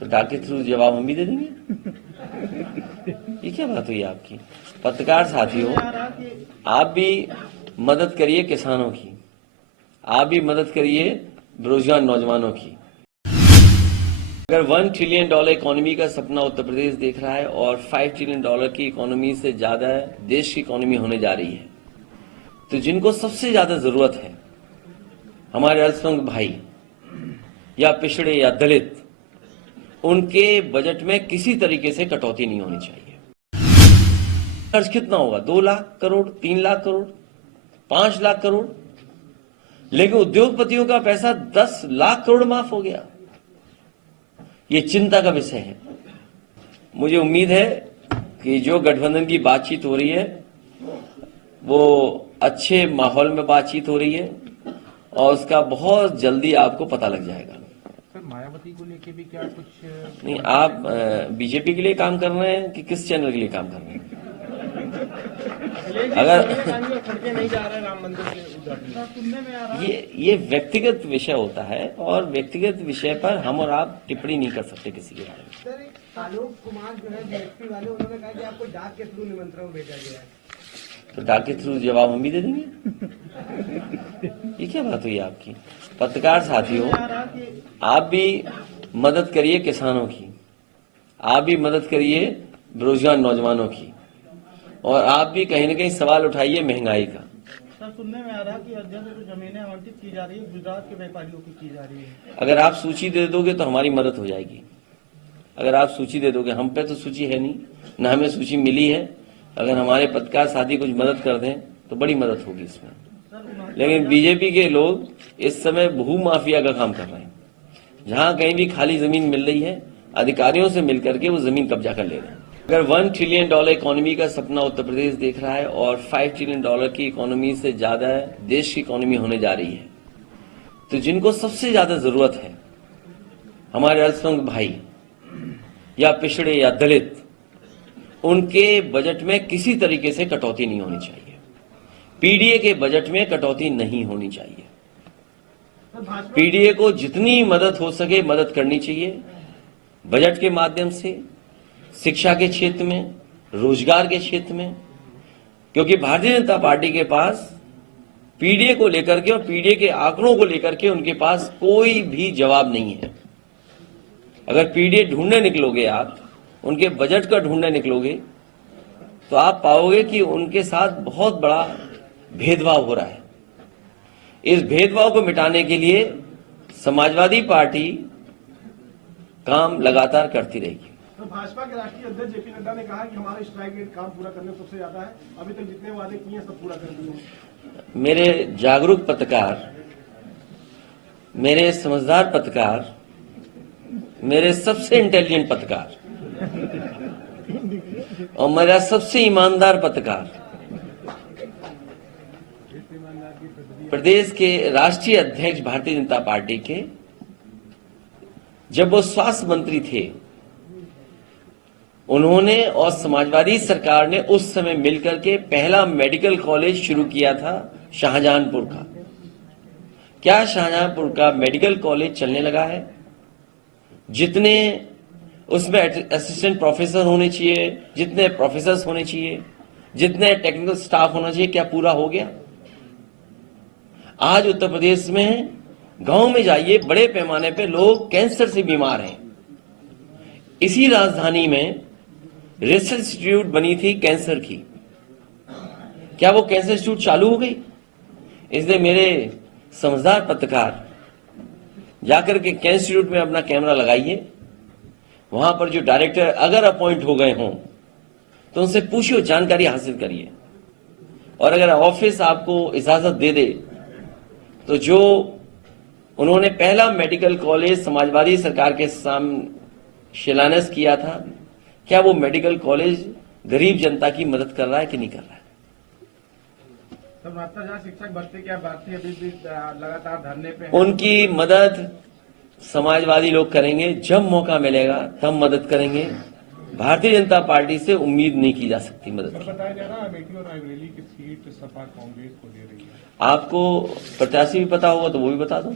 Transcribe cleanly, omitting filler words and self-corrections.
सरकार के थ्रू जवाब हम भी दे देंगे। ये क्या बात हुई आपकी? पत्रकार साथियों, आप भी मदद करिए किसानों की, आप भी मदद करिए बेरोजगार नौजवानों की। अगर $1 ट्रिलियन इकोनॉमी का सपना उत्तर प्रदेश देख रहा है और $5 ट्रिलियन की इकोनॉमी से ज्यादा देश की इकोनॉमी होने जा रही है, तो जिनको सबसे ज्यादा जरूरत है, हमारे अल्पसंख्यक भाई या पिछड़े या दलित, उनके बजट में किसी तरीके से कटौती नहीं होनी चाहिए। खर्च कितना होगा? 2 लाख करोड़, 3 लाख करोड़, 5 लाख करोड़, लेकिन उद्योगपतियों का पैसा 10 लाख करोड़ माफ हो गया। ये चिंता का विषय है। मुझे उम्मीद है कि जो गठबंधन की बातचीत हो रही है वो अच्छे माहौल में बातचीत हो रही है और उसका बहुत जल्दी आपको पता लग जाएगा। सर, मायावती को लेके भी क्या कुछ नहीं, आप बीजेपी के लिए काम कर रहे हैं कि किस चैनल के लिए काम कर रहे हैं? अगर नहीं जा रहे राम मंदिर के सुनने में आ रहा है। ये व्यक्तिगत विषय होता है और व्यक्तिगत विषय पर हम और आप टिप्पणी नहीं कर सकते किसी के बारे में। सर, आलोक कुमार जो है बीएसपी वाले, उन्होंने कहा कि आपको डाक के थ्रू निमंत्रण भेजा गया है। तो डाक के थ्रू जवाब हम भी दे देंगे। ये क्या बात हुई आपकी? पत्रकार साथियों, आप भी मदद करिए किसानों की, आप भी मदद करिए बेरोजगार नौजवानों की, और आप भी कहीं न कहीं सवाल उठाइए महंगाई का। सर, सुनने में आ रहा है कि अयोध्या में जो जमीनें आवंटित की जा रही है गुजरात के व्यापारियों की जा रही है। अगर आप सूची दे दोगे तो हमारी मदद हो जाएगी। अगर आप सूची दे दोगे, हम पे तो सूची है नहीं, न हमें सूची मिली है। अगर हमारे पत्रकार साथी कुछ मदद कर दें तो बड़ी मदद होगी इसमें। लेकिन बीजेपी के लोग इस समय भू माफिया का काम कर रहे हैं। जहां कहीं भी खाली जमीन मिल रही है, अधिकारियों से मिलकर के वो जमीन कब्जा कर ले रहे हैं। अगर $1 ट्रिलियन इकोनॉमी का सपना उत्तर प्रदेश देख रहा है और $5 ट्रिलियन की इकोनॉमी से ज्यादा देश की इकोनॉमी होने जा रही है, तो जिनको सबसे ज्यादा जरूरत है, हमारे अल्पसंख्यक भाई या पिछड़े या दलित, उनके बजट में किसी तरीके से कटौती नहीं होनी चाहिए। पीडीए के बजट में कटौती नहीं होनी चाहिए। पीडीए को जितनी मदद हो सके मदद करनी चाहिए, बजट के माध्यम से, शिक्षा के क्षेत्र में, रोजगार के क्षेत्र में, क्योंकि भारतीय जनता पार्टी के पास पीडीए को लेकर के और पीडीए के आंकड़ों को लेकर के उनके पास कोई भी जवाब नहीं है। अगर पीडीए ढूंढने निकलोगे, आप उनके बजट का ढूंढने निकलोगे, तो आप पाओगे कि उनके साथ बहुत बड़ा भेदभाव हो रहा है। इस भेदभाव को मिटाने के लिए समाजवादी पार्टी काम लगातार करती रहेगी। तो भाजपा के राष्ट्रीय अध्यक्ष जेपी नड्डा ने कहा कि हमारा स्ट्राइक रेट काम पूरा करने में सबसे ज्यादा है, अभी तक जितने वादे किए हैं सब पूरा कर दिए। मेरे जागरूक पत्रकार, मेरे समझदार पत्रकार, मेरे सबसे इंटेलिजेंट पत्रकार और मेरा सबसे ईमानदार पत्रकार, प्रदेश के राष्ट्रीय अध्यक्ष भारतीय जनता पार्टी के, जब वो स्वास्थ्य मंत्री थे, उन्होंने और समाजवादी सरकार ने उस समय मिलकर के पहला मेडिकल कॉलेज शुरू किया था शाहजहांपुर का। क्या शाहजहांपुर का मेडिकल कॉलेज चलने लगा है? जितने उसमें असिस्टेंट प्रोफेसर होने चाहिए, जितने प्रोफेसर्स होने चाहिए, जितने टेक्निकल स्टाफ होना चाहिए, क्या पूरा हो गया? आज उत्तर प्रदेश में गांव में जाइए, बड़े पैमाने पे लोग कैंसर से बीमार हैं। इसी राजधानी में रिसर्च इंस्टीट्यूट बनी थी कैंसर की, क्या वो कैंसर इंस्टीट्यूट चालू हो गई? इसलिए मेरे समझदार पत्रकार जाकर के कैंसर इंस्टीट्यूट में अपना कैमरा लगाइए। वहां पर जो डायरेक्टर अगर अपॉइंट हो गए हों तो उनसे पूछिए, जानकारी हासिल करिए, और अगर ऑफिस आपको इजाजत दे दे तो जो उन्होंने पहला मेडिकल कॉलेज समाजवादी सरकार के सामने शिलान्यास किया था, क्या वो मेडिकल कॉलेज गरीब जनता की मदद कर रहा है कि नहीं कर रहा है? भ्रष्टाचार शिक्षक भर्ती क्या बात थी, अभी भी लगातार धरने पे उनकी मदद समाजवादी लोग करेंगे, जब मौका मिलेगा तब मदद करेंगे। भारतीय जनता पार्टी से उम्मीद नहीं की जा सकती मदद की। बताया जा रहा है बेटी और रायबरेली की सीट सपा कांग्रेस को दे रही है। आपको प्रत्याशी भी पता होगा तो वो भी बता दो।